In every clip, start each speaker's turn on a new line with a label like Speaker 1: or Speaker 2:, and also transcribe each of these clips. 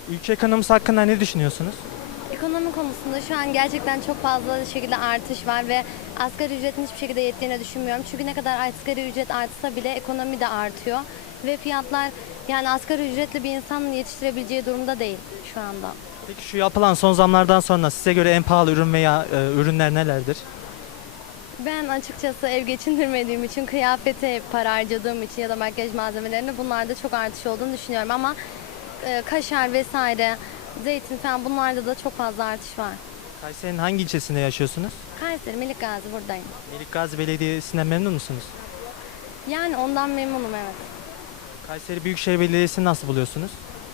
Speaker 1: Ülke ekonomisi hakkında ne düşünüyorsunuz?
Speaker 2: Ekonomi konusunda şu an gerçekten çok fazla şekilde artış var ve asgari ücretin hiçbir şekilde yettiğini düşünmüyorum. Çünkü ne kadar asgari ücret artsa bile ekonomi de artıyor ve fiyatlar yani asgari ücretli bir insanın yetiştirebileceği durumda değil şu anda.
Speaker 1: Peki şu yapılan son zamlardan sonra size göre en pahalı ürün veya ürünler nelerdir?
Speaker 2: Ben açıkçası ev geçindirmediğim için kıyafete para harcadığım için ya da makyaj malzemelerine bunlarda çok artış olduğunu düşünüyorum ama kaşar vesaire, zeytin falan bunlarda da çok fazla artış var.
Speaker 1: Kayseri'nin hangi ilçesinde yaşıyorsunuz?
Speaker 2: Kayseri, Melikgazi buradayım.
Speaker 1: Melikgazi Belediyesi'nden memnun musunuz?
Speaker 2: Yani ondan memnunum, evet.
Speaker 1: Kayseri Büyükşehir Belediyesi'ni nasıl buluyorsunuz?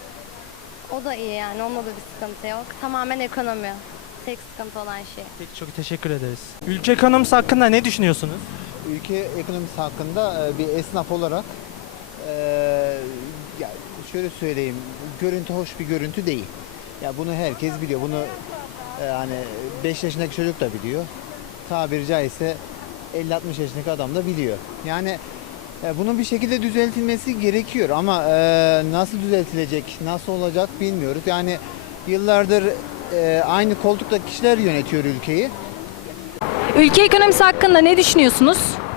Speaker 2: O da iyi yani, onda da bir sıkıntı yok. Tamamen ekonomi. Tek sıkıntı olan şey.
Speaker 1: Peki çok teşekkür ederiz. Ülke ekonomisi hakkında ne düşünüyorsunuz?
Speaker 3: Ülke ekonomisi hakkında bir esnaf olarak e, ya şöyle söyleyeyim, görüntü hoş bir görüntü değil. Ya bunu herkes biliyor. Bunu hani 5 yaşındaki çocuk da biliyor. Tabiri caizse 50-60 yaşındaki adam da biliyor. Yani bunun bir şekilde düzeltilmesi gerekiyor ama nasıl düzeltilecek, nasıl olacak bilmiyoruz. Yani yıllardır aynı koltuktaki kişiler yönetiyor ülkeyi.
Speaker 4: Ülke ekonomisi hakkında ne düşünüyorsunuz?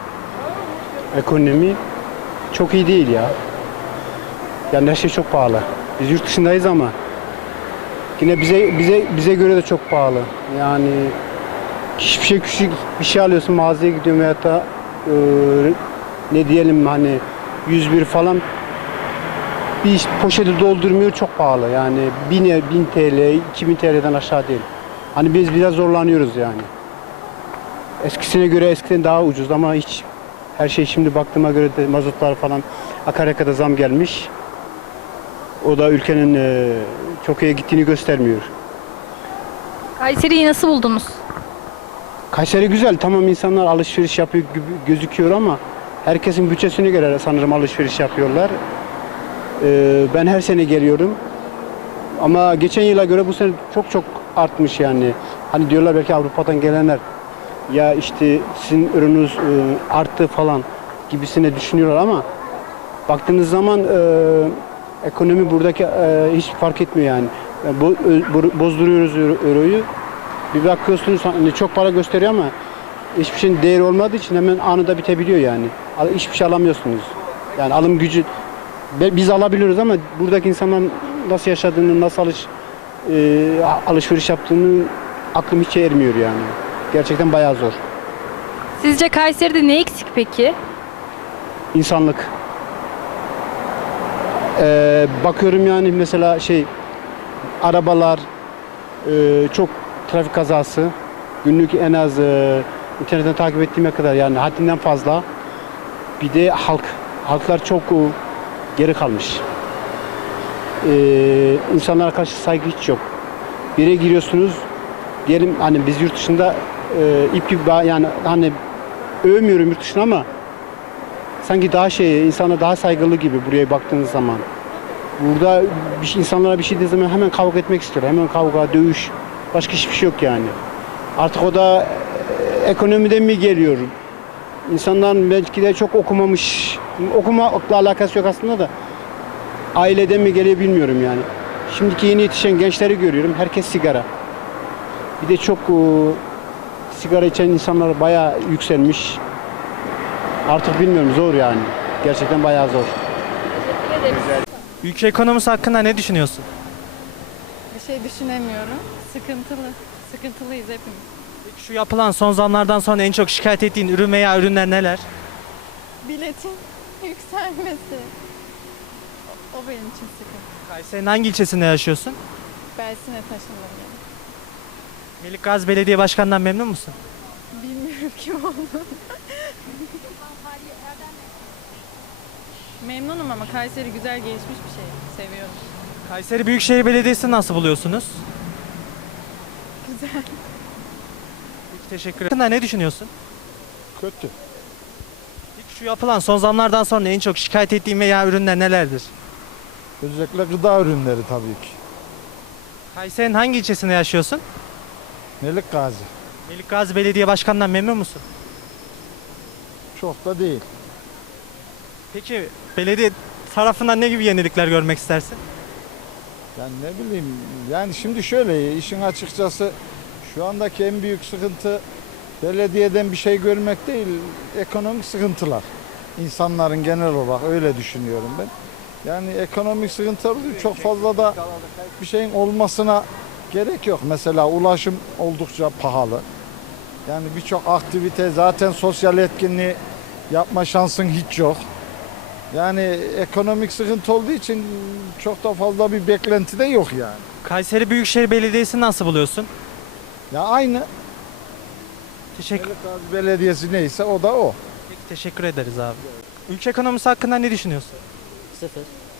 Speaker 5: Ekonomi çok iyi değil ya. Yani her şey çok pahalı. Biz yurt dışındayız ama yine bize göre de çok pahalı. Yani hiçbir şey küçük bir şey alıyorsun mağazaya gidiyorum veyahut da ne diyelim hani 101 falan bir poşeti doldurmuyor, çok pahalı. Yani 1000 TL, 2000 TL'den aşağı değil. Hani biz biraz zorlanıyoruz yani. Eskisine göre eskiden daha ucuz ama hiç her şey şimdi baktığıma göre de mazotlar falan akaryakıta zam gelmiş. O da ülkenin çok iyi gittiğini göstermiyor.
Speaker 4: Kayseri'yi nasıl buldunuz?
Speaker 5: Kayseri güzel, tamam, insanlar alışveriş yapıyor gibi gözüküyor ama herkesin bütçesine göre sanırım alışveriş yapıyorlar. Ben her sene geliyorum ama geçen yıla göre bu sene çok artmış yani. Hani diyorlar belki Avrupa'dan gelenler ya işte sizin ürününüz arttı falan gibisine düşünüyorlar ama baktığınız zaman ekonomi buradaki hiç fark etmiyor yani. Bozduruyoruz euroyu. Bir bakıyorsunuz hani çok para gösteriyor ama hiçbir şeyin değeri olmadığı için hemen anında bitebiliyor yani. Hiçbir şey alamıyorsunuz. Yani alım gücü biz alabiliyoruz ama buradaki insanların nasıl yaşadığını, nasıl alışveriş yaptığını aklım hiç ermiyor yani. Gerçekten bayağı zor.
Speaker 4: Sizce Kayseri'de ne eksik peki?
Speaker 5: İnsanlık. Bakıyorum yani mesela arabalar çok trafik kazası günlük en az internetten takip ettiğime kadar yani haddinden fazla. Bir de halklar çok geri kalmış. İnsanlara karşı saygı hiç yok. Bir yere giriyorsunuz diyelim hani biz yurt dışında ip gibi yani hani övmüyorum yurt dışına ama sanki daha insana daha saygılı gibi buraya baktığınız zaman. Burada insanlara bir şey dediği zaman hemen kavga etmek istiyor. Hemen kavga, dövüş. Başka hiçbir şey yok yani. Artık o da ekonomiden mi geliyor? İnsanlar belki de çok okumamış. Okumakla alakası yok aslında da. Aileden mi geliyor bilmiyorum yani. Şimdiki yeni yetişen gençleri görüyorum. Herkes sigara. Bir de çok sigara içen insanlar bayağı yükselmiş. Artık bilmiyorum, zor yani. Gerçekten bayağı zor.
Speaker 1: Ülke ekonomisi hakkında ne düşünüyorsun?
Speaker 6: Bir şey düşünemiyorum. Sıkıntılı. Sıkıntılıyız hepimiz.
Speaker 1: Peki şu yapılan son zamlardan sonra en çok şikayet ettiğin ürün veya ürünler neler?
Speaker 6: Biletin yükselmesi. O benim için sıkıntı.
Speaker 1: Kayseri'nin hangi ilçesinde yaşıyorsun?
Speaker 6: Belsin'e taşındım yani.
Speaker 1: Melikgazi Belediye Başkanı'ndan memnun musun?
Speaker 6: Bilmiyorum kim olduğunu. Memnunum ama Kayseri güzel gelişmiş bir şey. Seviyorum.
Speaker 1: Kayseri Büyükşehir Belediyesi'ni nasıl buluyorsunuz?
Speaker 6: Güzel.
Speaker 1: Peki teşekkür ederim. Hakkında ne düşünüyorsun?
Speaker 7: Kötü.
Speaker 1: Peki şu yapılan son zamlardan sonra en çok şikayet ettiğin veya ürünler nelerdir?
Speaker 7: Özellikle gıda ürünleri tabii ki.
Speaker 1: Kayseri'nin hangi ilçesinde yaşıyorsun?
Speaker 7: Melikgazi.
Speaker 1: Melikgazi Belediye Başkanı'ndan memnun musun?
Speaker 7: Çok da değil.
Speaker 1: Peki belediye tarafından ne gibi yenilikler görmek istersin?
Speaker 7: Yani ne bileyim, yani şimdi şöyle, işin açıkçası şu andaki en büyük sıkıntı belediyeden bir şey görmek değil, ekonomik sıkıntılar. İnsanların genel olarak öyle düşünüyorum ben. Yani ekonomik sıkıntılar çok fazla da bir şeyin olmasına gerek yok. Mesela ulaşım oldukça pahalı. Yani birçok aktivite, zaten sosyal etkinliği yapma şansın hiç yok. Yani ekonomik sıkıntı olduğu için çok da fazla bir beklenti de yok yani.
Speaker 1: Kayseri Büyükşehir Belediyesi'ni nasıl buluyorsun?
Speaker 7: Ya aynı
Speaker 1: Teşekkür,
Speaker 7: Melikgazi Belediyesi neyse o da o.
Speaker 1: Peki, teşekkür ederiz abi. Ülke ekonomisi hakkında ne düşünüyorsun?
Speaker 8: Sıfır.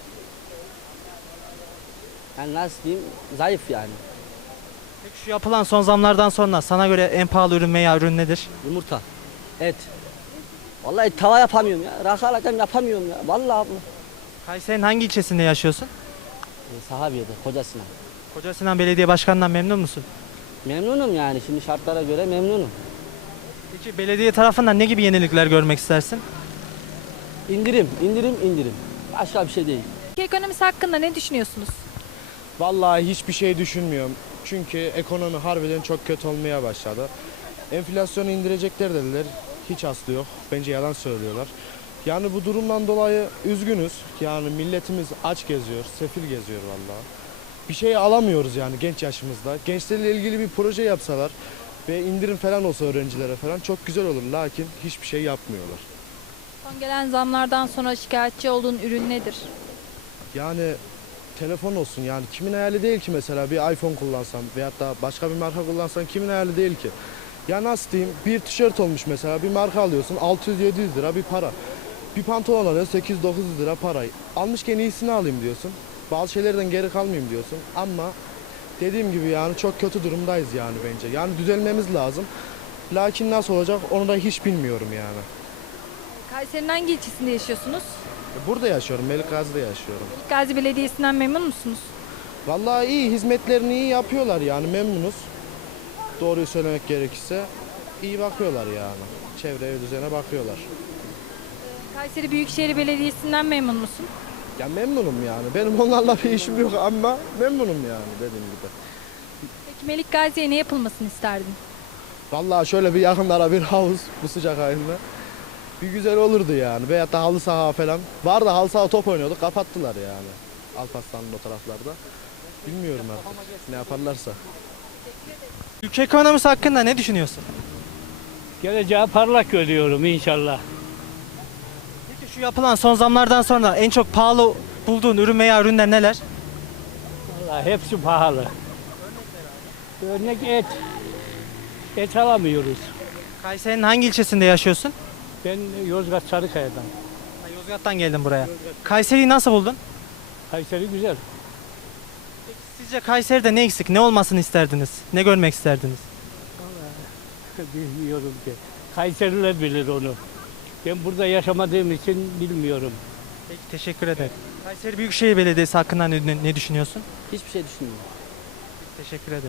Speaker 8: Yani nasıl diyeyim? Zayıf yani.
Speaker 1: Peki şu yapılan son zamlardan sonra sana göre en pahalı ürün veya ürün nedir?
Speaker 8: Yumurta, et. Vallahi tava yapamıyorum ya. Rakı alacağım yapamıyorum ya. Vallahi bu.
Speaker 1: Kayseri'nin hangi ilçesinde yaşıyorsun?
Speaker 8: Sahabiye'de, Kocasinan.
Speaker 1: Kocasinan Belediye Başkanı'ndan memnun musun?
Speaker 8: Memnunum yani. Şimdi şartlara göre memnunum.
Speaker 1: Peki belediye tarafından ne gibi yenilikler görmek istersin?
Speaker 8: İndirim, indirim, indirim. Başka bir şey değil.
Speaker 4: Ülke ekonomisi hakkında ne düşünüyorsunuz?
Speaker 9: Vallahi hiçbir şey düşünmüyorum. Çünkü ekonomi harbiden çok kötü olmaya başladı. Enflasyonu indirecekler dediler. Hiç aslı yok. Bence yalan söylüyorlar. Yani bu durumdan dolayı üzgünüz. Yani milletimiz aç geziyor, sefil geziyor vallahi. Bir şey alamıyoruz yani genç yaşımızda. Gençlerle ilgili bir proje yapsalar ve indirim falan olsa öğrencilere falan çok güzel olur. Lakin hiçbir şey yapmıyorlar.
Speaker 4: Son gelen zamlardan sonra şikayetçi olduğun ürün nedir?
Speaker 9: Yani telefon olsun, yani kimin hayali değil ki mesela bir iPhone kullansam veyahut da başka bir marka kullansam kimin hayali değil ki? Ya nasıl diyeyim, bir tişört olmuş mesela, bir marka alıyorsun 600-700 lira bir para. Bir pantolon alıyorsun 800-900 lira para. Almışken iyisini alayım diyorsun. Bazı şeylerden geri kalmayayım diyorsun ama dediğim gibi yani çok kötü durumdayız yani bence. Yani düzelmemiz lazım. Lakin nasıl olacak onu da hiç bilmiyorum yani.
Speaker 4: Kayseri'nin hangi ilçesinde yaşıyorsunuz?
Speaker 9: Burada yaşıyorum, Melikgazi'de yaşıyorum.
Speaker 4: Gazi Belediyesi'nden memnun musunuz?
Speaker 9: Vallahi iyi, hizmetlerini iyi yapıyorlar yani, memnunuz. Doğruyu söylemek gerekirse iyi bakıyorlar yani. Çevreye, düzene bakıyorlar.
Speaker 4: Kayseri Büyükşehir Belediyesi'nden memnun musun?
Speaker 9: Ya memnunum yani. Benim onlarla bir işim yok ama memnunum yani dediğim gibi.
Speaker 4: Peki Melik Gazi'ye ne yapılmasını isterdin?
Speaker 9: Vallahi şöyle bir yakınlara bir havuz bu sıcak ayında. Bir güzel olurdu yani. Veyahut da halı saha falan. Var da halı saha top oynuyorduk, kapattılar yani. Alparslan'ın o taraflarda. Bilmiyorum artık ne yaparlarsa.
Speaker 1: Ülke ekonomisi hakkında ne düşünüyorsun?
Speaker 10: Geleceği parlak görüyorum inşallah.
Speaker 1: Peki şu yapılan son zamlardan sonra en çok pahalı bulduğun ürün veya ürünler neler?
Speaker 10: Vallahi hepsi pahalı. Örnek et. Et alamıyoruz.
Speaker 1: Kayseri'nin hangi ilçesinde yaşıyorsun?
Speaker 10: Ben Yozgat Sarıkaya'dan.
Speaker 1: Ha, Yozgat'tan geldim buraya. Kayseri'yi nasıl buldun?
Speaker 10: Kayseri güzel.
Speaker 1: Sizce Kayseri'de ne eksik? Ne olmasını isterdiniz? Ne görmek isterdiniz?
Speaker 10: Bilmiyorum ki. Kayseriler bilir onu. Ben burada yaşamadığım için bilmiyorum.
Speaker 1: Peki, teşekkür ederim. Kayseri Büyükşehir Belediyesi hakkında ne düşünüyorsun?
Speaker 8: Hiçbir şey düşünmüyorum.
Speaker 1: Teşekkür ederim.